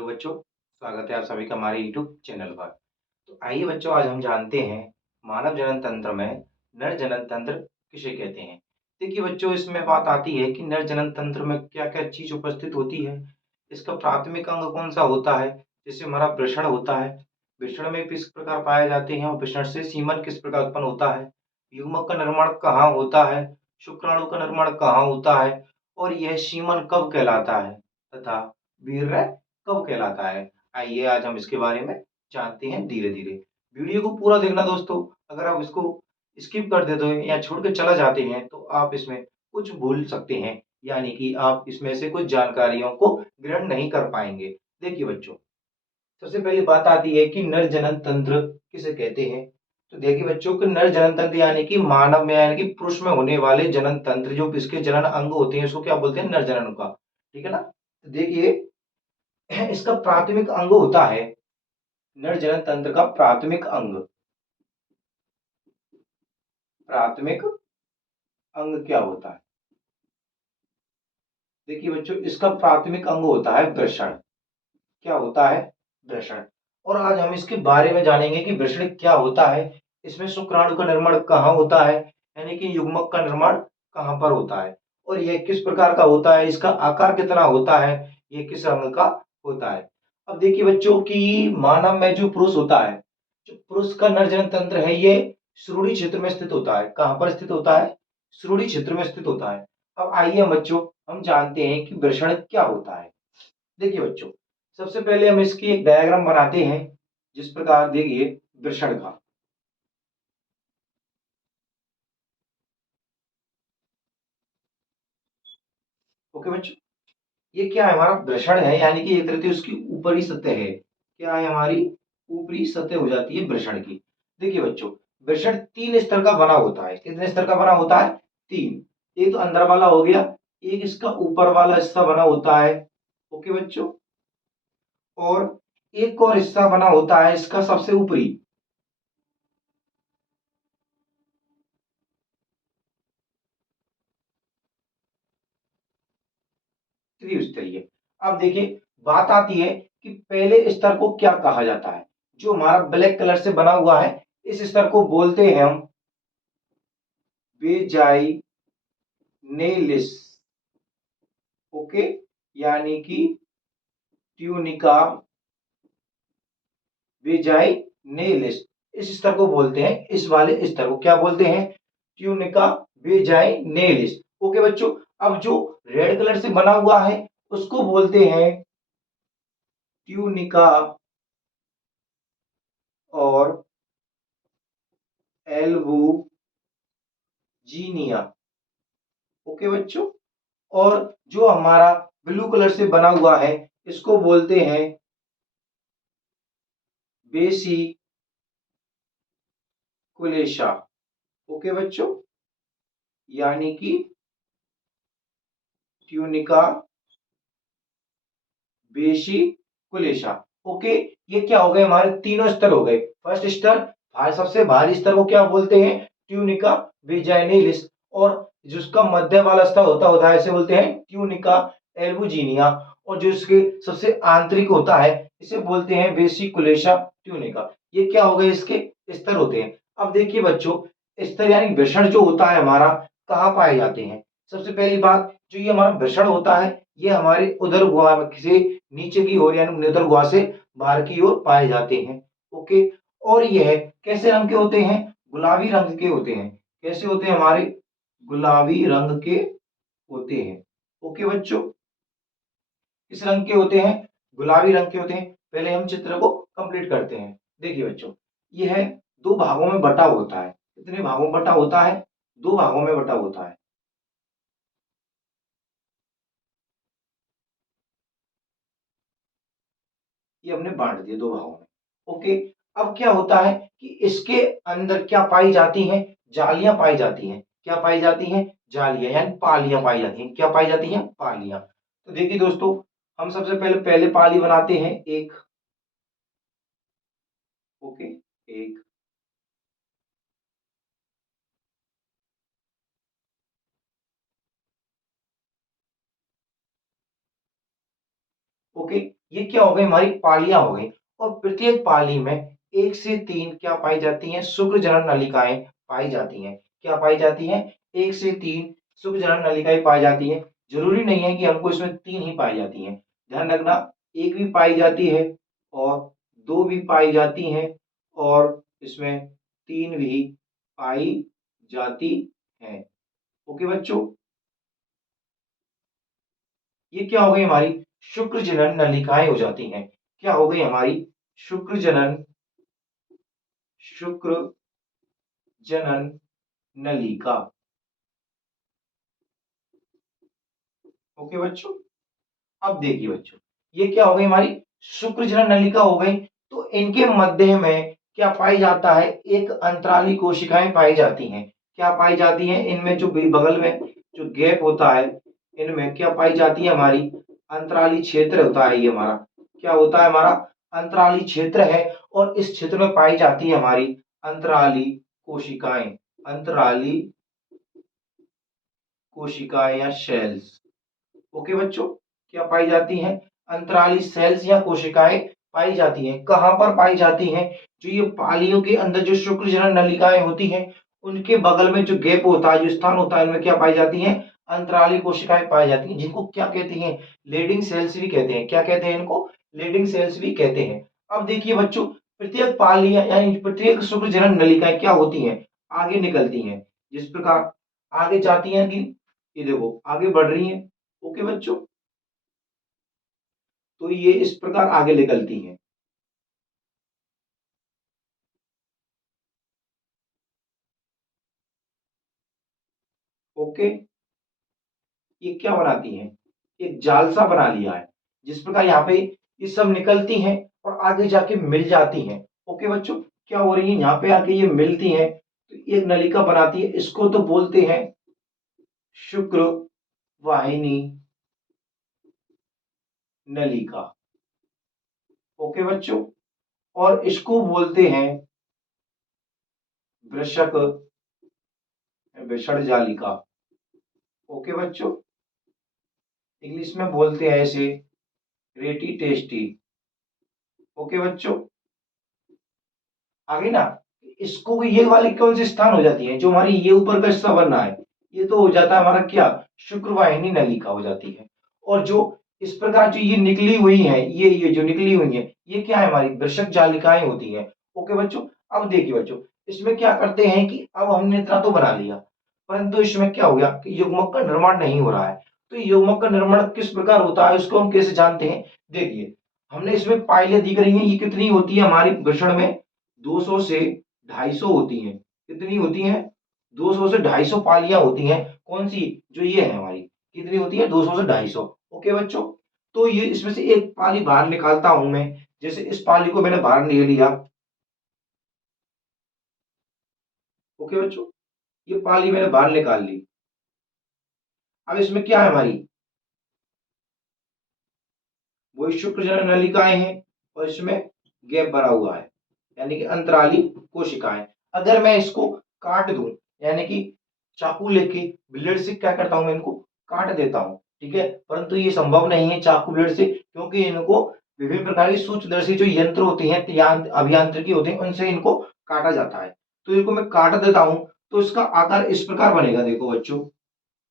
Hello बच्चों, स्वागत है आप सभी का हमारे यूट्यूब चैनल पर। तो आइए बच्चों, आज हम जानते हैं मानव जनन तंत्र में नर जनन तंत्र किसे कहते हैं। देखिए बच्चों, इसमें बात आती है कि नर जनन तंत्र में क्या क्या चीज उपस्थित होती है। इसका प्राथमिक अंग कौन सा होता है, जैसे हमारा वृषण होता है। वृषण में किस प्रकार पाए जाते हैं और वृषण से सीमन किस प्रकार उत्पन्न होता है। युग्मक का निर्माण कहाँ होता है, शुक्राणु का निर्माण कहाँ होता है, और यह सीमन कब कहलाता है तथा वीर्य कब कहलाता है। आइए आज हम इसके बारे में जानते हैं धीरे धीरे। वीडियो को पूरा देखना दोस्तों। अगर आप इसको स्किप कर देते हो या छोड़ के चला जाते हैं तो आप इसमें कुछ भूल सकते हैं, यानी कि आप इसमें से कुछ जानकारियों को ग्रहण नहीं कर पाएंगे। देखिए बच्चों, सबसे पहली बात आती है कि नर जनन तंत्र किसे कहते हैं। तो देखिए बच्चों, कि नर जनन तंत्र यानी कि मानव में यानी कि पुरुष में होने वाले जनन तंत्र, जो इसके जनन अंग होते हैं, उसको क्या बोलते हैं, नर जनन का। ठीक है ना। तो देखिए, इसका प्राथमिक अंग होता है, नर जनन तंत्र का प्राथमिक अंग। प्राथमिक अंग क्या होता है, देखिए बच्चों, इसका प्राथमिक अंग होता है वृषण। क्या होता है, वृषण। और आज हम इसके बारे में जानेंगे कि वृषण क्या होता है, इसमें शुक्राणु का निर्माण कहाँ होता है, यानी कि युग्मक का निर्माण कहाँ पर होता है, और यह किस प्रकार का होता है, इसका आकार कितना होता है, यह किस रंग का होता है। अब देखिए बच्चों, कि मानव में जो पुरुष होता है, जो पुरुष का नरजनन तंत्र है, ये श्रोणि क्षेत्र में स्थित होता है। कहाँ पर स्थित होता है, श्रोणि क्षेत्र में स्थित होता है। अब आइए हम बच्चों, हम जानते हैं कि वृषण क्या होता है। देखिए बच्चों, सबसे पहले हम इसकी एक डायग्राम बनाते हैं, जिस प्रकार देखिए वृषण का। ओके बच्चों, ये क्या है, हमारा वृषण है, यानी कि एक तरह से उसकी ऊपरी सतह है। क्या है, हमारी ऊपरी सतह हो जाती है वृषण की। देखिए बच्चों, वृषण तीन स्तर का बना होता है। कितने स्तर का बना होता है, तीन। एक तो अंदर वाला हो गया, एक इसका ऊपर वाला हिस्सा बना होता है। ओके बच्चों, और एक और हिस्सा बना होता है इसका सबसे ऊपरी। त्रिस्तरीय। अब देखिए, बात आती है कि पहले स्तर को क्या कहा जाता है। जो हमारा ब्लैक कलर से बना हुआ है, इस स्तर को बोलते हैं हम वेजाइनेलिस। ओके, यानी कि ट्यूनिका वेजाइनेलिस, इस स्तर को बोलते हैं। इस वाले स्तर को क्या बोलते हैं, ट्यूनिका वेजाइनेलिस। ओके बच्चों, अब जो रेड कलर से बना हुआ है, उसको बोलते हैं ट्यूनिका और एल्बुजिनिया। ओके बच्चों, और जो हमारा ब्लू कलर से बना हुआ है, इसको बोलते हैं बेसिकुलेशा। ओके बच्चों, यानी कि ट्यूनिका बेसिकुलेशा। ओके, ये क्या हो गए, हमारे तीनों स्तर हो गए। फर्स्ट स्तर, सबसे भारी स्तर को क्या बोलते हैं, ट्यूनिका वेजाइनेलिस। और जिसका मध्य वाला स्तर होता है इसे बोलते हैं ट्यूनिका एल्बुजिनिया। और जो इसके सबसे आंतरिक होता है, इसे बोलते हैं वेसिकुलेशा ट्यूनिका। ये क्या हो गए, इसके स्तर होते हैं। अब देखिए बच्चों, स्तर यानी वृषण जो होता है हमारा, कहाँ पाए जाते हैं। सबसे पहली बात, जो ये हमारा वृषण होता है, ये हमारे उदर गुहा से नीचे की ओर यानी नेत्र गुहा से बाहर की ओर पाए जाते हैं। ओके, और यह कैसे रंग के होते हैं, गुलाबी रंग के होते हैं। कैसे होते हैं, हमारे गुलाबी रंग के होते हैं। ओके बच्चों, किस रंग के होते हैं, गुलाबी रंग के होते हैं। पहले हम चित्र को कंप्लीट करते हैं। देखिए बच्चों, यह दो भागों में बटा होता है। कितने भागों में बटा होता है, दो भागों में बटा होता है। ये हमने बांट दिए दो भागों में। ओके, अब क्या होता है कि इसके अंदर क्या पाई जाती हैं, जालियां पाई जाती हैं। क्या पाई जाती हैं, जालियां यानी पालियां पाई जाती हैं। क्या पाई जाती हैं, पालियां। तो देखिए दोस्तों, हम सबसे पहले पहले पाली बनाते हैं एक। ओके, एक। ओके, ये क्या हो गई, हमारी पालियां हो गई। और प्रत्येक पाली में 1 से 3 क्या पाई जाती हैं, शुक्र जनन नलिकाएं पाई जाती हैं। क्या पाई जाती हैं, 1 से 3 शुक्र जनन नलिकाएं पाई जाती हैं। जरूरी नहीं है कि हमको इसमें 3 ही पाई जाती हैं, ध्यान रखना, एक भी पाई जाती है और दो भी पाई जाती हैं और इसमें 3 भी पाई जाती हैं। ओके बच्चों, ये क्या हो गई, हमारी शुक्र जनन नलिकाएं हो जाती हैं। क्या हो गई, हमारी शुक्र जनन शुक्र जनन नलिका। ओके बच्चों, अब देखिए बच्चों, ये क्या हो गई, हमारी शुक्र जनन नलिका हो गई। तो इनके मध्य में क्या पाई जाता है, एक अंतराली कोशिकाएं पाई जाती हैं। क्या पाई जाती हैं, इनमें जो बगल में जो गैप होता है, इनमें क्या पाई जाती है, हमारी अंतराली क्षेत्र होता है। ये हमारा क्या होता है, हमारा अंतराली क्षेत्र है। और इस क्षेत्र में पाई जाती है हमारी अंतराली कोशिकाएं, अंतराली कोशिकाएं या सेल्स। ओके बच्चों, क्या पाई जाती हैं, अंतराली सेल्स या कोशिकाएं पाई जाती हैं। कहां पर पाई जाती हैं, जो ये पालियों के अंदर जो शुक्र जनन नलिकाएं होती हैं, उनके बगल में जो गैप होता है, जो स्थान होता है, इनमें क्या पाई जाती हैं, अंतराली कोशिकाएं पाई जाती हैं, जिनको क्या कहते हैं, लीडिंग सेल्स भी कहते हैं। क्या कहते हैं इनको, लीडिंग सेल्स भी कहते हैं। अब देखिए बच्चों, प्रत्येक पालियां यानी प्रत्येक शुक्र जनन नलिकाएं क्या होती हैं, आगे निकलती हैं। जिस प्रकार आगे जाती हैं कि ये देखो आगे बढ़ रही हैं। ओके बच्चों, तो ये इस प्रकार आगे निकलती हैं। ओके, ये क्या बनाती हैं, एक जाल सा बना लिया है, जिस प्रकार यहाँ पे ये सब निकलती हैं और आगे जाके मिल जाती हैं। ओके बच्चों, क्या हो रही है, यहाँ पे आके ये मिलती हैं तो एक नलिका बनाती है, इसको तो बोलते हैं शुक्र वाहिनी नलिका। ओके बच्चों, और इसको बोलते हैं वृषक विसर्ग जालिका। ओके बच्चों, इंग्लिश में बोलते हैं इसे रेटी टेस्टी। ओके बच्चों, आगे ना, इसको ये वाली कौन सी स्थान हो जाती है, जो हमारी ये ऊपर का हिस्सा बन रहा है, ये तो हो जाता है हमारा क्या, शुक्रवाहिनी नलिका हो जाती है। और जो इस प्रकार जो ये निकली हुई है, ये जो निकली हुई है, ये क्या है, हमारी वृषक जालिकाएं होती हैं। ओके बच्चों, अब देखिए बच्चों, इसमें क्या करते हैं कि अब हमने इतना तो बना लिया, परंतु इसमें क्या हो गया कि युग्मक का निर्माण नहीं हो रहा है। तो युग्मक का निर्माण किस प्रकार होता है, उसको हम कैसे जानते हैं, देखिए, हमने इसमें पाइलें दिख रही हैं, ये कितनी होती है हमारी वृषण में, 200 से 250 होती हैं। कितनी होती हैं, 200 से 250 पालियां होती हैं। कौन सी, जो ये है हमारी, कितनी होती है, 200 से 250। ओके बच्चों, तो ये इसमें से एक पाली बाहर निकालता हूं मैं, जैसे इस पाली को मैंने बाहर ले लिया। ओके बच्चों, ये पाली मैंने बाहर निकाल ली। अब इसमें क्या है, हमारी वही शुक्र जनन नलिकाएं हैं और इसमें गैप भरा हुआ है, यानी कि अंतराली कोशिकाएं। अगर मैं इसको काट दूं, यानी कि चाकू लेके ब्लेड से क्या करता हूं, मैं इनको काट देता हूं, ठीक है, परंतु ये संभव नहीं है चाकू ब्लेड से, क्योंकि इनको विभिन्न प्रकार की सूक्ष्मदर्शी जो यंत्र होते हैं, अभियांत्रिकी होते हैं, उनसे इनको काटा जाता है। तो इनको मैं काट देता हूं, तो इसका आकार इस प्रकार बनेगा, देखो बच्चों,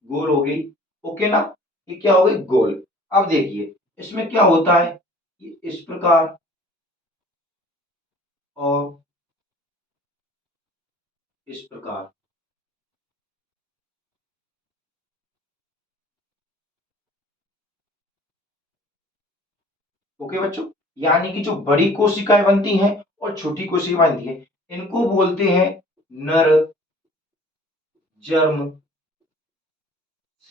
गोल हो गई। ओके ना, ये क्या हो गई, गोल। अब देखिए, इसमें क्या होता है, ये इस प्रकार और इस प्रकार। ओके बच्चों, यानी कि जो बड़ी कोशिकाएं बनती हैं और छोटी कोशिकाएं बनती हैं, इनको बोलते हैं नर जर्म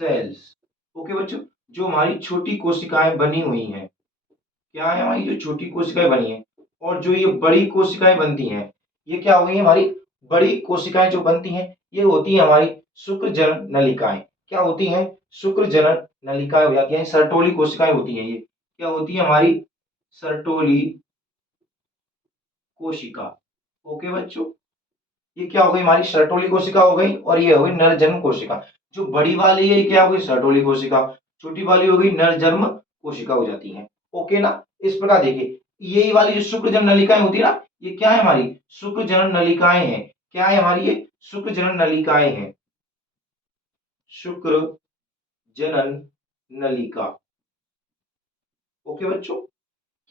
सेल्स। ओके बच्चों, जो हमारी छोटी कोशिकाएं बनी हुई हैं, क्या है, हमारी जो छोटी कोशिकाएं बनी हैं और जो ये बड़ी कोशिकाएं बनती हैं, ये क्या हो गई हमारी बड़ी कोशिकाएं जो बनती हैं, ये होती है हमारी शुक्र जनन नलिकाएं। क्या होती हैं, शुक्र जनन नलिकाएं हो जाती हैं, सर्टोली कोशिकाएं होती हैं। ये क्या होती है, हमारी सर्टोली कोशिका। ओके बच्चों, ये क्या हो गई, हमारी सर्टोली कोशिका हो गई और ये हो गई नरजन्म कोशिका। जो बड़ी वाली है, ये क्या हो गई, सर्टोली कोशिका, छोटी वाली हो गई नरजन्म कोशिका हो जाती है। ओके ना, इस प्रकार देखिए, यही वाली जो शुक्र जनन नलिकाएं होती है ना, ये क्या है हमारी शुक्र जनन नलिकाएं हैं। क्या है हमारी ये शुक्र जनन नलिकाएं हैं, शुक्र जनन नलिका। ओके बच्चों,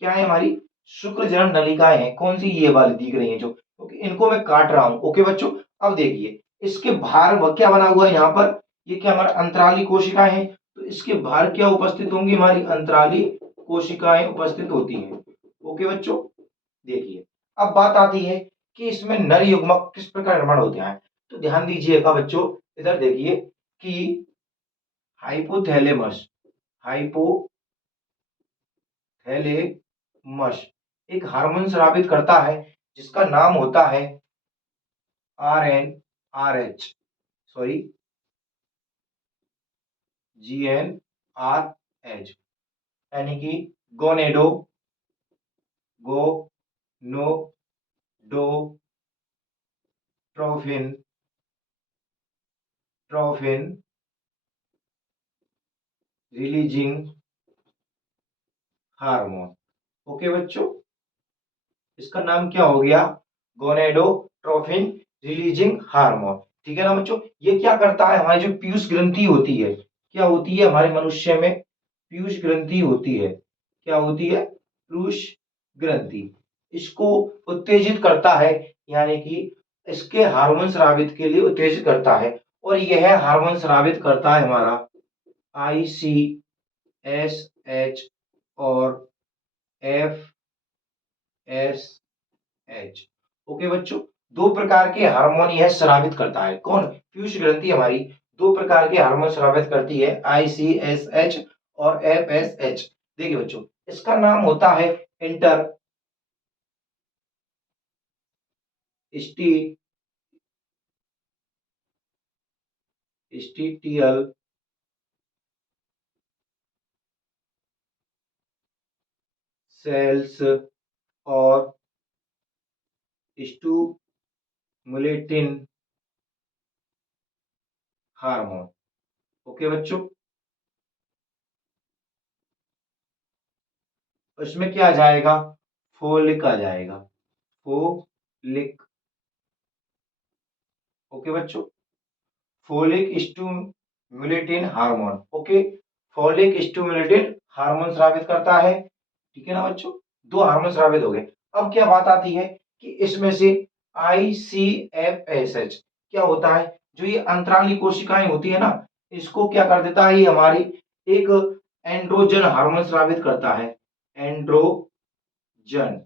क्या है हमारी शुक्र जनन नलिकाएं हैं। कौन सी, ये वाली दिख रही है जो, ओके इनको मैं काट रहा हूं। ओके बच्चों, अब देखिए इसके बाहर क्या बना हुआ है यहाँ पर, ये क्या हमारा अंतराली कोशिकाएं हैं, तो इसके बाहर क्या उपस्थित होंगी, हमारी अंतराली कोशिकाएं उपस्थित होती हैं। ओके बच्चों, देखिए अब बात आती है कि इसमें नर युग्मक किस प्रकार निर्माण होते हैं। तो ध्यान दीजिएगा बच्चों, इधर देखिए कि हाइपोथैलेमस, हाइपोथैलेमस एक हार्मोन स्रावित करता है जिसका नाम होता है RNRH, सॉरी GnRH, यानी कि गोनेडो ट्रोफिन रिलीजिंग हार्मोन। ओके बच्चों, इसका नाम क्या हो गया, गोनेडोट्रोफिन रिलीजिंग हार्मोन। ठीक है ना बच्चों, ये क्या करता है, हमारी जो पीयूष ग्रंथि होती है, क्या होती है हमारे मनुष्य में पीयूष ग्रंथि होती है, क्या होती है पीयूष ग्रंथि, इसको उत्तेजित करता है, यानी कि इसके हार्मोन स्रावित के लिए उत्तेजित करता है। और यह हार्मोन स्रावित करता है हमारा ICSH और FSH। ओके बच्चों, दो प्रकार के हार्मोन यह स्रावित करता है। कौन, पीयूष ग्रंथि हमारी दो प्रकार के हार्मोन स्रावित करती है, ICSH और FSH। देखिए बच्चों, इसका नाम होता है इंटर स्टीटियल सेल्स और स्टूमुलेटिन हार्मोन। ओके बच्चों, उसमें क्या आ जाएगा, फोलिक आ जाएगा, फोलिक। ओके बच्चों, folic stimulating hormone. Okay, folic stimulating hormone स्रावित करता है। ठीक है ना बच्चों, दो हार्मोन स्रावित हो गए। अब क्या बात आती है कि इसमें से ICFSH क्या होता है, जो ये अंतराली कोशिकाएं होती है ना, इसको क्या कर देता है, ये हमारी एक एंड्रोजन हार्मोन स्रावित करता है, एंड्रोजन,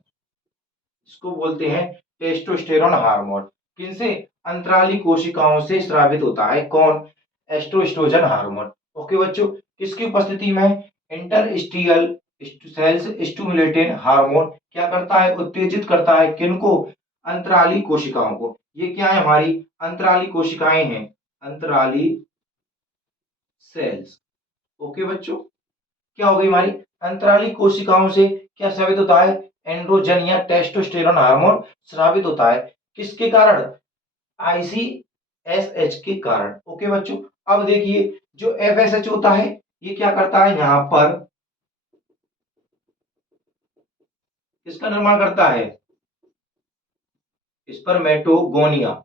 इसको बोलते हैं टेस्टोस्टेरोन हार्मोन। किनसे, अंतराली कोशिकाओं से स्रावित होता है। कौन, एस्ट्रोस्ट्रोजन हार्मोन। ओके बच्चों, किसकी उपस्थिति में, इंटरस्टिशियल सेल्स स्टिमुलेटिंग हार्मोन क्या करता है, उत्तेजित करता है किनको, अंतराली कोशिकाओं को। ये क्या है, हमारी अंतराली कोशिकाएं हैं, अंतराली सेल्स। ओके बच्चों, क्या हो गई हमारी अंतराली कोशिकाओं से क्या स्रावित होता है, एंड्रोजन या टेस्टोस्टेरोन हार्मोन स्रावित होता है। किसके कारण, ICSH के कारण। ओके बच्चों, अब देखिए जो FSH होता है, ये क्या करता है, यहां पर किसका निर्माण करता है, स्पर्मेटोगोनिया,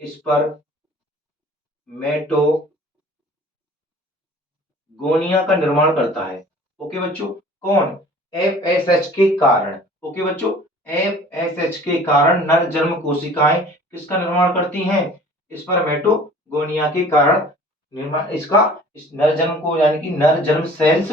स्पर्मेटोगोनिया का निर्माण करता है। ओके बच्चों, कौन, FSH के कारण। ओके बच्चों, FSH के कारण नर जन्म कोशिकाएं किसका निर्माण करती हैं, स्पर्मेटोगोनिया के कारण निर्माण इसका, इस नर जन्म को यानी कि नर जन्म सेल्स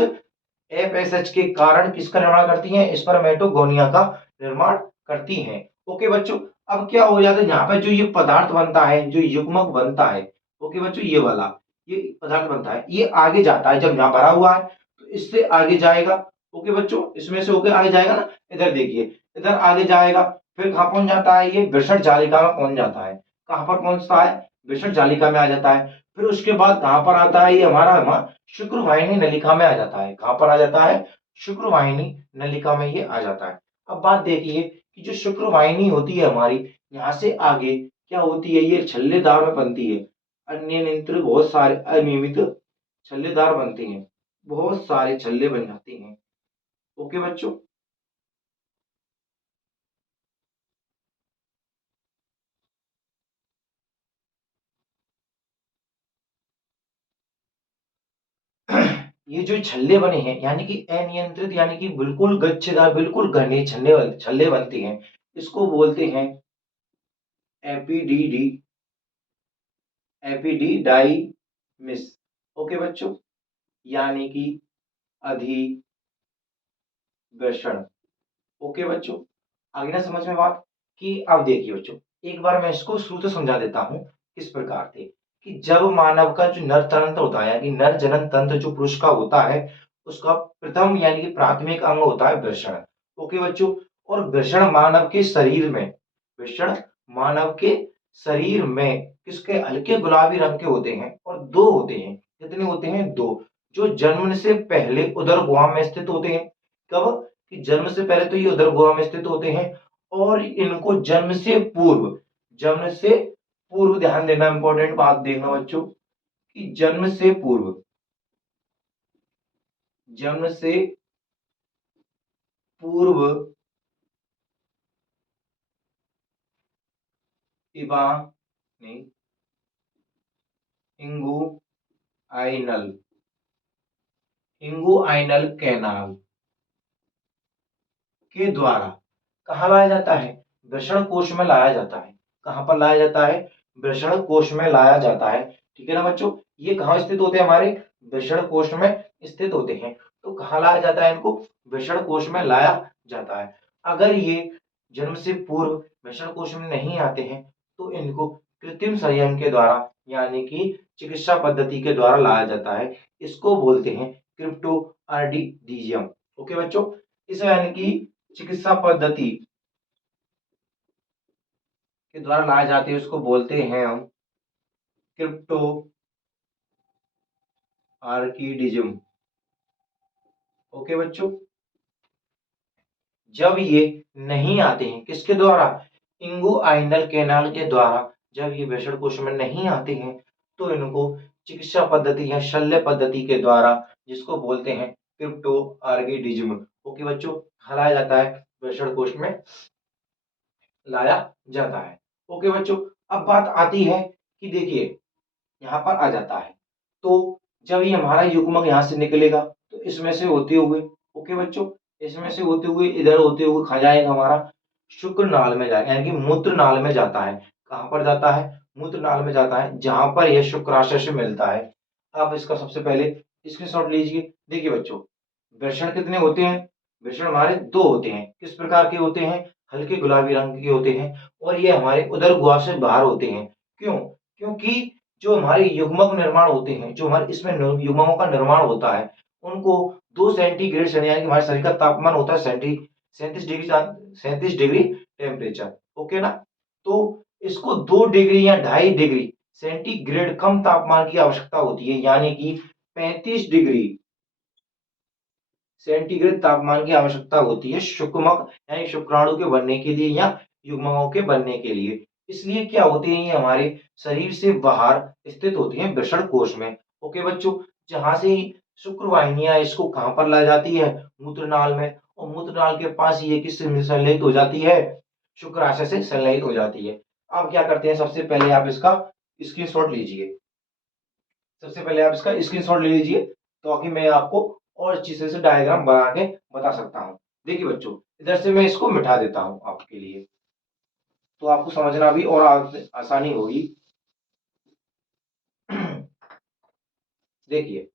FSH के कारण किसका निर्माण करती हैं, स्पर्मेटोगोनिया का निर्माण करती हैं। ओके बच्चों, अब क्या हो जाता है, यहाँ पे जो ये पदार्थ बनता है, जो युग्मक बनता है, ओके बच्चों, ये वाला ये पदार्थ बनता है, ये आगे जाता है, जब यहाँ भरा हुआ है तो इससे आगे जाएगा। ओके बच्चों, इसमें से होकर आगे जाएगा ना, इधर देखिए, इधर आगे जाएगा, फिर कहाँ पहुंच जाता है, ये वृषण जालिका में पहुंच जाता है। कहाँ पर पहुंचता है, वृषण जालिका में आ जाता है। फिर उसके बाद कहाँ पर आता है, ये हमारा शुक्रवाहिनी नलिका में आ जाता है। कहाँ पर आ जाता है, शुक्रवाहिनी नलिका में ये आ जाता है। अब बात देखिए कि जो शुक्रवाहिनी होती है हमारी, यहाँ से आगे क्या होती है, ये छल्लेदार में बनती है। अन्य नेत्र बहुत सारे अनियमित छल्लेदार बनते हैं, बहुत सारे छल्ले बन जाते हैं। ओके बच्चों। ये जो छल्ले बने हैं यानी कि अनियंत्रित यानी कि बिल्कुल गच्छेदार बिल्कुल घने छन्ने वाले छल्ले बनते हैं, इसको बोलते हैं एपीडीडी एपिडिडाइमिस। ओके बच्चों, यानी कि अधिवेशन। ओके बच्चों, आगे ना समझ में बात कि अब देखिए बच्चों, एक बार मैं इसको शुरू से समझा देता हूँ किस प्रकार से कि जब मानव का जो नर तंत्र होता है यानी कि नर जनन तंत्र जो पुरुष का होता है उसका प्रथम यानी कि प्राथमिक अंग होता है वृषण। ओके बच्चों, और वृषण मानव के शरीर में वृषण मानव के शरीर में किसके हल्के गुलाबी रंग के होते हैं और दो होते हैं। कितने होते हैं? दो, जो जन्म से पहले उदर गुहा में स्थित होते हैं। कब? कि जन्म से पहले तो ये उदर गुहा में स्थित होते हैं और इनको जन्म से पूर्व ध्यान देना, इंपॉर्टेंट बात देखना बच्चों कि जन्म से पूर्व इवा नहीं इंगुआइनल इंगुआइनल कैनाल के द्वारा कहाँ लाया जाता है? वृषण कोश में लाया जाता है। कहाँ पर लाया जाता है? वृषण कोश में लाया जाता है। ठीक है ना बच्चों, ये कहाँ स्थित होते हैं? हमारे वृषण कोश में स्थित होते हैं। तो कहाँ लाया जाता है इनको? वृषण कोश में लाया जाता है। अगर ये जन्म से पूर्व वृषण कोश में नहीं आते हैं तो इनको कृत्रिम संयम के द्वारा यानी कि चिकित्सा पद्धति के द्वारा लाया जाता है। इसको बोलते हैं क्रिप्टो आर्डिडीजियम। ओके बच्चों, इस यानी कि चिकित्सा पद्धति के द्वारा लाए जाते हैं उसको बोलते हैं हम क्रिप्टो आर्किडिज्म। ओके बच्चों, जब ये नहीं आते हैं किसके द्वारा? इंगुआइनल कैनाल के द्वारा जब ये वृषण कोश में नहीं आते हैं तो इनको चिकित्सा पद्धति या शल्य पद्धति के द्वारा जिसको बोलते हैं क्रिप्टो आर्किडिज्म। ओके बच्चों, हलाया जाता है वृषण कोश में लाया जाता है। ओके बच्चों, अब बात आती है कि देखिए यहाँ पर आ जाता है तो जब ये हमारा युग्मक यहाँ से निकलेगा तो इसमें से होते हुए, ओके बच्चों, इसमें से होते हुए इधर होते हुए खा जाएगा हमारा शुक्र नाल में जाएगा यानी कि मूत्र नाल में जाता है। कहाँ पर जाता है? मूत्र नाल में जाता है जहां पर यह शुक्राशय से मिलता है। आप इसका सबसे पहले स्क्रीनशॉट लीजिए। देखिए बच्चों, वृषण कितने होते हैं? वृषण हमारे दो होते हैं। किस प्रकार के होते हैं? हल्के गुलाबी रंग के होते हैं और ये हमारे उदर गुहा से बाहर होते हैं। क्यों? क्योंकि जो हमारे युग्मक निर्माण होते हैं, जो हमारे इसमें युग्मकों का निर्माण होता है उनको 2 सेंटीग्रेड यानी कि हमारे शरीर का तापमान होता है 37 डिग्री टेम्परेचर। ओके ना, तो इसको 2 डिग्री या 2.5 डिग्री सेंटीग्रेड कम तापमान की आवश्यकता होती है यानी कि 35 डिग्री सेंटीग्रेड तापमान की आवश्यकता होती है शुक्मक यानी शुक्राणु के बनने के लिए या युग्मकों के बनने के लिए। इसलिए क्या होते हैं, ये हमारे शरीर से बाहर स्थित होती हैं वृषण कोश में। ओके बच्चों, जहां से शुक्र वाहिनियां इसको कहां पर ला जाती है? मूत्रनाल में, और मूत्रनाल के पास ये किससे संलयित हो जाती है? शुक्राशय से संलयित हो जाती है। अब क्या करते हैं, सबसे पहले आप इसका स्क्रीनशॉट लीजिए। सबसे पहले आप इसका स्क्रीनशॉट ले लीजिए ताकि मैं आपको और अच्छी से डायग्राम बना के बता सकता हूँ। देखिए बच्चों, इधर से मैं इसको मिटा देता हूँ आपके लिए तो आपको समझना भी और आसानी होगी। देखिए,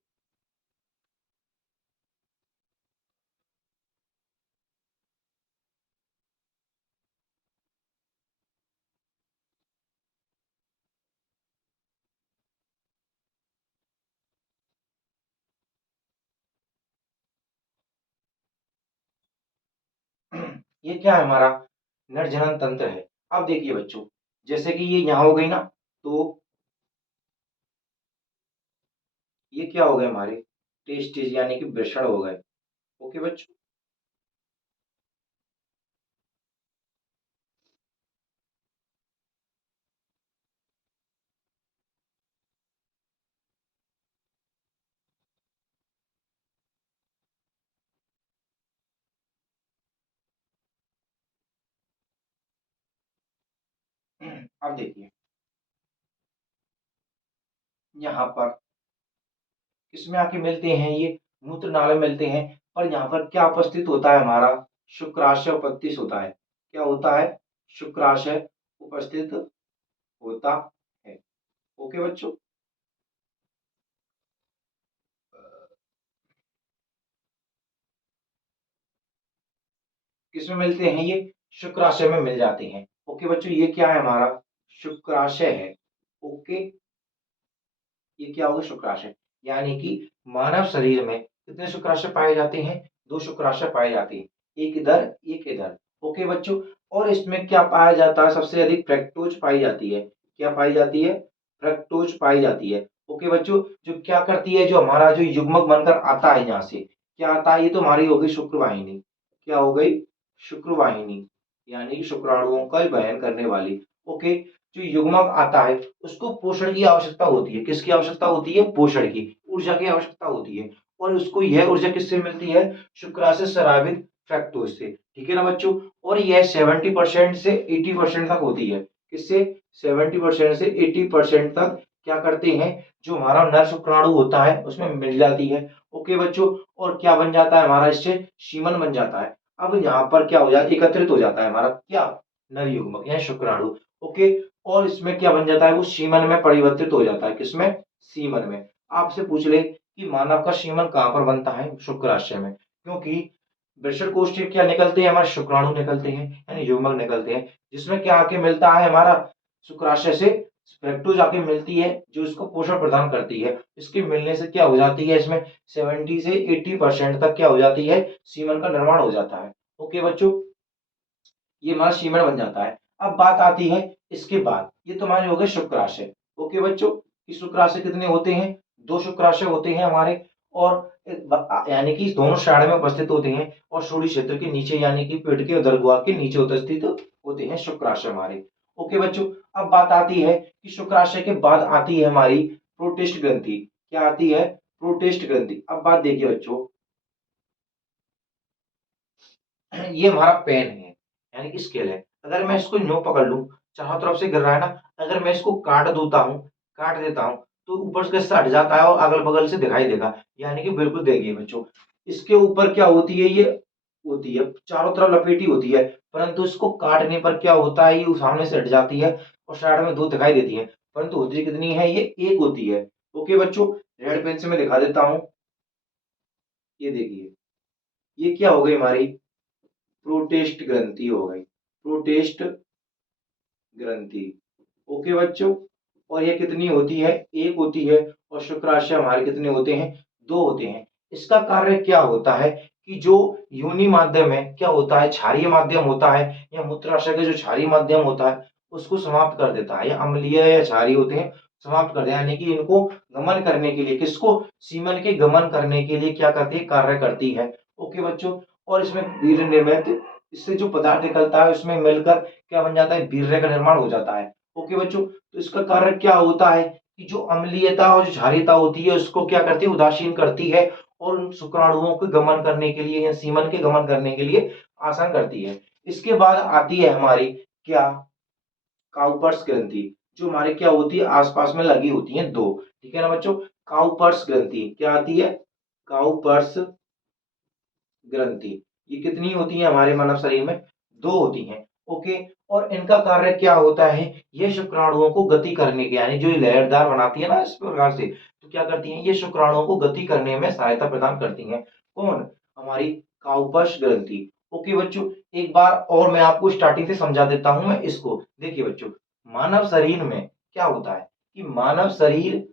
ये क्या है? हमारा नर जनन तंत्र है। अब देखिए बच्चों, जैसे कि ये यहाँ हो गई ना, तो ये क्या हो गए हमारे टेस्टिस यानी कि वृषण हो गए। ओके बच्चों, अब देखिए यहाँ पर किसमें आके मिलते हैं ये, मूत्र नाल में मिलते हैं। और यहाँ पर क्या उपस्थित होता है हमारा, शुक्राशय उपस्थित होता है। क्या होता है, शुक्राशय उपस्थित होता है। ओके बच्चों, किसमें मिलते हैं ये, शुक्राशय में मिल जाते हैं। ओके बच्चों, ये क्या है हमारा, शुक्राशय है। ओके, ये क्या होगा, शुक्राशय। यानी कि मानव शरीर में कितने शुक्राशय पाए जाते हैं, दो शुक्राशय पाए जाते हैं, एक इधर एक इधर। ओके बच्चों, और इसमें क्या पाया जाता है, सबसे अधिक फ्रक्टोज पाई जाती है। क्या पाई जाती है, फ्रक्टोज पाई जाती है। ओके बच्चों, जो क्या करती है, जो हमारा जो युग्मक बनकर आता है यहाँ से, क्या आता है, ये तो हमारी हो गई शुक्रवाहिनी। क्या हो गई, शुक्रवाहिनी, यानी कि शुक्राणुओं का वहन करने वाली। ओके, जो युग्मक आता है उसको पोषण की आवश्यकता होती है। किसकी आवश्यकता होती है, पोषण की, ऊर्जा की आवश्यकता होती है। और उसको यह ऊर्जा किससे मिलती है, शुक्राशय स्रावित फ्रक्टोज से। ठीक है ना बच्चों, और यह 70% से 80% तक होती है। किससे, 70% से 80% तक क्या करते हैं, जो हमारा नर शुक्राणु होता है उसमें मिल जाती है। ओके बच्चों, और क्या बन जाता है हमारा, इससे सीमन बन जाता है। अब यहाँ पर क्या हो जाता है, एकत्रित हो जाता है हमारा क्या, नर युग्मक या शुक्राणु। ओके, और इसमें क्या बन जाता है, वो सीमन में परिवर्तित हो जाता है। किसमें, सीमन में। आपसे पूछ ले कि मानव का सीमन कहाँ पर बनता है, शुक्राशय में, क्योंकि वृषण से क्या निकलते हैं, हमारे शुक्राणु निकलते हैं, यानी युग्मक निकलते हैं, जिसमें क्या आके मिलता है हमारा, शुक्राशय से फ्रक्टोज आके मिलती है, जो इसको पोषण प्रदान करती है। इसके मिलने से क्या हो जाती है, इसमें 70 से 80% तक क्या हो जाती है, सीमन का निर्माण हो जाता है। ओके बच्चों, ये हमारा सीमेंट बन जाता है। अब बात आती है इसके बाद, ये तो हमारे हो गए शुक्राशय। ओके बच्चों, कि शुक्राशय कितने होते हैं, दो शुक्राशय होते हैं हमारे, और यानी कि दोनों साइड में उपस्थित होते हैं, और शोरी क्षेत्र के नीचे यानी कि पेट के उदरगुहा के नीचे उपस्थित होते हैं शुक्राशय हमारे। ओके बच्चों, अब बात आती है कि शुक्राशय के बाद आती है हमारी प्रोटिस्ट ग्रंथि। क्या आती है, प्रोटिस्ट ग्रंथि। अब बात देखिए बच्चों, ये हमारा पेन है, यानी कि स्केल है। अगर मैं इसको यूं पकड़ लूं, चारों तरफ से गिर रहा है ना, अगर मैं इसको काट देता हूं, तो ऊपर से हट जाता है और अगल बगल से दिखाई देगा। यानी कि बिल्कुल देखिए बच्चों, इसके ऊपर क्या होती है, ये होती है चारों तरफ लपेटी होती है, परंतु इसको काटने पर क्या होता है, ये सामने से हट जाती है और साइड में दो दिखाई देती है, परंतु होती कितनी है, ये एक होती है। ओके बच्चों, रेड पेन से मैं दिखा देता हूं, ये देखिए, ये क्या हो गई हमारी, प्रोटेस्ट ग्रंथि हो गई, प्रोटेस्ट ग्रंथि। ओके बच्चों, और ये कितनी होती है, एक होती है। और शुक्राशय हमारे कितने होते हैं, दो होते हैं। इसका कार्य क्या होता है कि जो योनि माध्यम है, क्या होता है, क्षारीय माध्यम होता है, या मूत्राशय का जो क्षारीय माध्यम होता है उसको समाप्त कर देता है, या अम्लीय या क्षारीय होते हैं, समाप्त कर देता है। यानी कि इनको गमन करने के लिए, किसको, सीमन के गमन करने के लिए क्या करती है, कार्य करती है। ओके बच्चों, और इसमें वीर्य निर्मित, इससे जो पदार्थ निकलता है उसमें मिलकर क्या बन जाता है, वीर्य का निर्माण हो जाता है। ओके बच्चों, तो इसका कार्य क्या होता है कि जो अम्लीयता और जो क्षारीयता होती है उसको क्या करती है, उदासीन करती है, और उन शुक्राणुओं के गमन करने के लिए या सीमन के गमन करने के लिए आसान करती है। इसके बाद आती है हमारी क्या, काउपर्स ग्रंथि, जो हमारे क्या होती है, आसपास में लगी होती है दो। ठीक है ना बच्चों, काउपर्स ग्रंथि क्या आती है, काउपर्स ग्रंथि। ये कितनी होती है हमारे मानव शरीर में, दो होती हैं। ओके, और इनका कार्य क्या होता है, ये शुक्राणुओं को गति करने के, यानी जो ये लहरदार बनाती है ना इस प्रकार से, तो क्या करती हैं, ये शुक्राणुओं को गति करने में सहायता प्रदान करती हैं। कौन, हमारी काउपर्स ग्रंथि। ओके बच्चों, एक बार और मैं आपको स्टार्टिंग से समझा देता हूं मैं इसको। देखिए बच्चों, मानव शरीर में क्या होता है कि मानव शरीर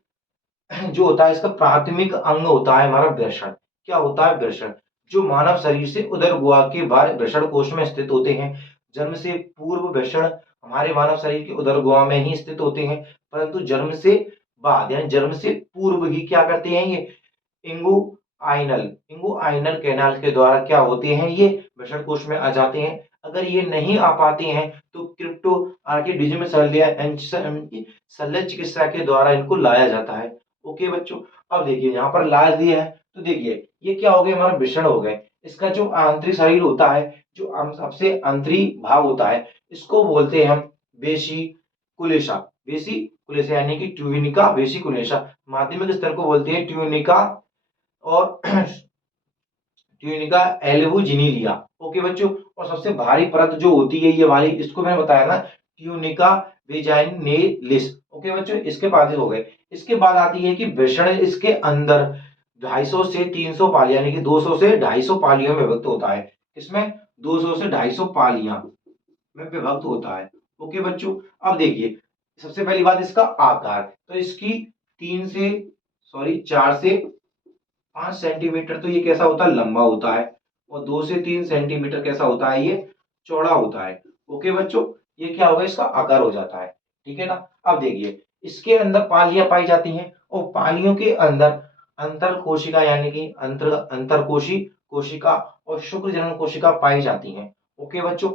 जो होता है, इसका प्राथमिक अंग होता है हमारा वृषण। क्या होता है, वृषण, जो मानव शरीर से उदर गुहा के बाहर वृषण कोश में स्थित होते हैं। जन्म से पूर्व वृषण हमारे मानव शरीर के उदर गुहा में ही स्थित होते हैं, परंतु जन्म से बाद यानी जन्म से पूर्व ही क्या करते हैं, ये इंगो आइनल कैनाल के द्वारा क्या होते हैं, ये वृषण कोश में आ जाते हैं। अगर ये नहीं आ पाते हैं तो क्रिप्टो आर्किडिज्म शल्य चिकित्सा के द्वारा इनको लाया जाता है। ओके बच्चों, अब देखिए यहाँ पर लाल दिया है, तो देखिए ये क्या हो गए, हमारा वृषण हो गए। इसका जो आंतरिक शरीर होता है, जो सबसे आंतरिक भाग होता है, इसको बोलते हैं हम बेशी वेसिकुलेशा, वेसिकुलेशा यानी कि ट्यूनिका वेसिकुलेशा, माध्यमिक स्तर को बोलते हैं ट्यूनिका और ट्यूनिका एल्बुजिनिलिया। ओके बच्चों, और सबसे भारी परत जो होती है ये वाली, इसको मैंने बताया ना, ट्यूनिका वेजाइनेलिस। ओके बच्चों, इसके बाद हो गए। इसके बाद आती है कि वृषण इसके अंदर 250 से 300 पालियां यानी कि 200 से 250 पालियों में विभक्त होता है। इसमें 200 से 250 पालियां में विभक्त होता है। ओके बच्चों, अब देखिए सबसे पहली बात इसका आकार, तो इसकी 4 से 5 सेंटीमीटर तो ये कैसा होता है, लंबा होता है, और 2 से 3 सेंटीमीटर कैसा होता है, ये चौड़ा होता है। ओके बच्चों, ये क्या होगा, इसका आकार हो जाता है। ठीक है ना। अब देखिए इसके अंदर पालियां पाई जाती हैं, और पालियों के अंदर अंतर कोशिका यानी कि अंतर कोशी कोशिका और शुक्र जनन कोशिका पाई जाती हैं। ओके बच्चों,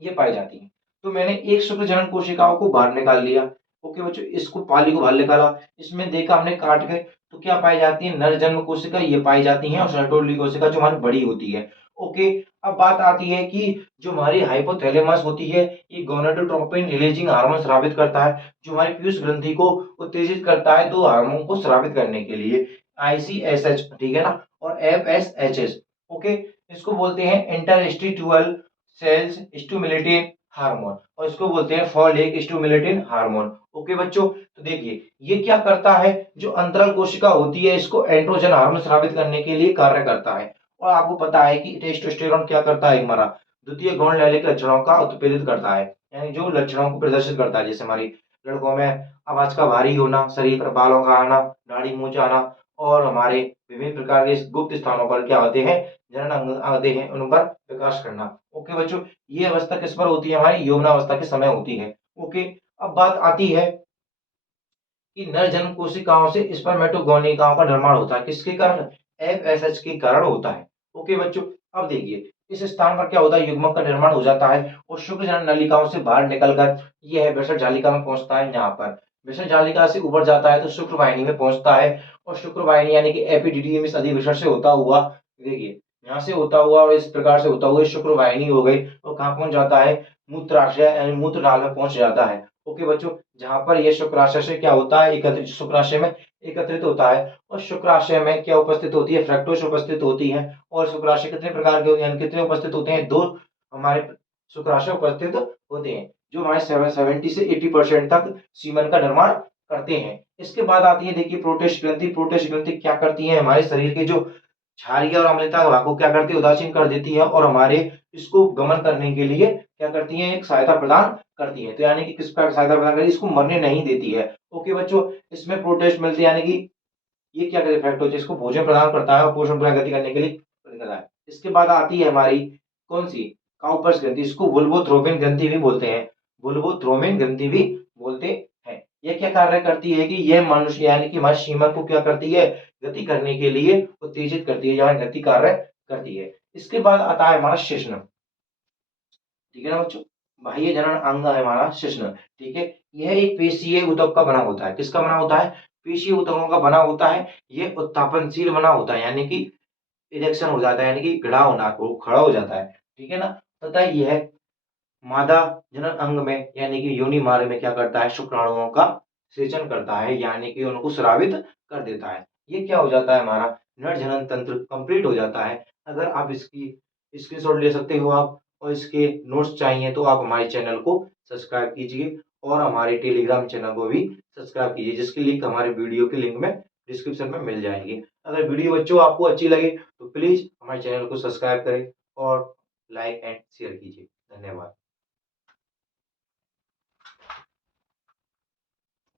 ये पाई जाती है। तो मैंने एक शुक्र जनन कोशिकाओं को बाहर निकाल लिया। ओके बच्चों, इसको पाली को बाहर निकाला, इसमें देखा हमने काट के, तो क्या पाई जाती है, नर जन्म कोशिका ये पाई जाती है, और सर्टोली कोशिका जो हमारी बड़ी होती है। ओके, अब बात आती है कि जो हमारी हाइपोथैलेमस होती है, ये गोनाडोट्रोपिन रिलीजिंग हार्मोन स्रावित करता है, जो हमारी पीयूष ग्रंथि को उत्तेजित करता है दो हार्मोन को स्रावित करने के लिए, ICSH, ठीक है ना, और FSHS। ओके, इसको बोलते हैं इंटरस्टिट्यूअल सेल्स स्टिमुलेटिंग हार्मोन, और इसको बोलते हैं फॉलिक स्टिमुलेटिंग हार्मोन। ओके बच्चों, तो देखिए ये क्या करता है, जो अंतराल कोशिका होती है इसको एंड्रोजन हार्मोन स्रावित करने के लिए कार्य करता है। और आपको पता है कि टेस्टोस्टेरोन क्या करता है, हमारा द्वितीय गौण लैंगिक लक्षणों का उत्प्रेरित करता है, यानी जो लक्षणों को प्रदर्शित करता है, जैसे हमारी लड़कों में आवाज का भारी होना, शरीर पर बालों का आना, दाढ़ी मूंछ आना, और हमारे विभिन्न प्रकार के गुप्त स्थानों पर क्या होते हैं, जनन अंग आते हैं, उन पर विकास करना। ओके बच्चों, ये अवस्था किस पर होती है, हमारी यौवनावस्था के समय होती है। ओके, अब बात आती है कि नर जन्म कोशिकाओं से स्पर्मेटोगोनिकाओं का निर्माण होता है, किसके कारण, FSH के कारण होता है। ओके बच्चों, अब देखिए इस स्थान पर क्या होता है, युग्मक का निर्माण हो जाता है, और शुक्र जनन नलिकाओं से बाहर निकलकर यह वृषण जालिका में पहुंचता है। यहाँ पर वृषण जालिका से ऊपर जाता है तो शुक्र वाहिनी में पहुंचता है, और शुक्र वाहिनी यानी कि एपिडिडिमिस अधिवृषण से होता हुआ, देखिए यहाँ से होता हुआ और इस प्रकार से होता हुआ शुक्र वाहिनी हो गई, और कहाँ पहुंच जाता है, मूत्राशय यानी मूत्र नाल में पहुंच जाता है। ओके बच्चों, जहां पर यह शुक्राशय से क्या होता है, एकत्रित शुक्राशय में एकत्रित होता है, और शुक्राशय में क्या उपस्थित होती है, फ्रक्टोज उपस्थित होती है। और शुक्राशय कितने प्रकार के होते हैं, कितने उपस्थित होते हैं, दो हमारे शुक्राशय उपस्थित होते हैं, जो हमारे 70 से 80% तक सीमन का निर्माण करते हैं। इसके बाद आती है देखिए प्रोटेस्ट ग्रंथि। प्रोटेस्ट ग्रंथि क्या करती है, हमारे शरीर के जो क्षारीय और अम्लता भाग को क्या करती है, उदासीन कर देती है, और हमारे इसको गमन करने के लिए क्या करती है, एक सहायता प्रदान करती है। तो यानी कि किस प्रकार सहायता प्रदान करती है, इसको मरने नहीं देती है। ओके बच्चों, इसमें प्रोटेस्ट मिलती है, यानी कि ये क्या करता है, फैक्टोज इसको भोजन प्रदान करता है और पोषण प्रगति करने के लिए करता है। इसके बाद आती है हमारी कौन सी, काउपर्स ग्रंथि, इसको वुल्वोथ्रोपिन ग्रंथि भी बोलते हैं, वुल्वोथ्रोपिन ग्रंथि भी बोलते हैं। ये क्या कार्य करती है कि यह मनुष्य यानी कि हमारे सीमन को क्या करती है, गति करने के लिए उत्तेजित करती है, यहाँ गति कार्य करती है। इसके बाद आता है हमारा शिश्न, ठीक है ना बच्चों, बाह्य जनन अंग है हमारा शिश्न। ठीक है, यह एक पेशीय ऊतक का बना होता है, किसका बना होता है, पेशीय ऊतकों का बना होता है। यह उत्तापनशील बना होता है, यानी कि इरेक्शन हो जाता है, यानी कि खड़ा होना, वो खड़ा हो जाता है। ठीक है ना, तथा यह मादा जनन अंग में यानी कि योनि मार्ग में क्या करता है, शुक्राणुओं का सेचन करता है, यानी कि उनको स्रावित कर देता है। ये क्या हो जाता है, हमारा नर जनन तंत्र कंप्लीट हो जाता है। अगर आप इसकी स्क्रीनशॉट ले सकते हो आप, और इसके नोट्स चाहिए तो आप हमारे चैनल को सब्सक्राइब कीजिए, और हमारे टेलीग्राम चैनल को भी सब्सक्राइब कीजिए, जिसकी लिंक हमारे वीडियो के लिंक में डिस्क्रिप्शन में मिल जाएगी। अगर वीडियो बच्चों आपको अच्छी लगे तो प्लीज हमारे चैनल को सब्सक्राइब करें और लाइक एंड शेयर कीजिए। धन्यवाद।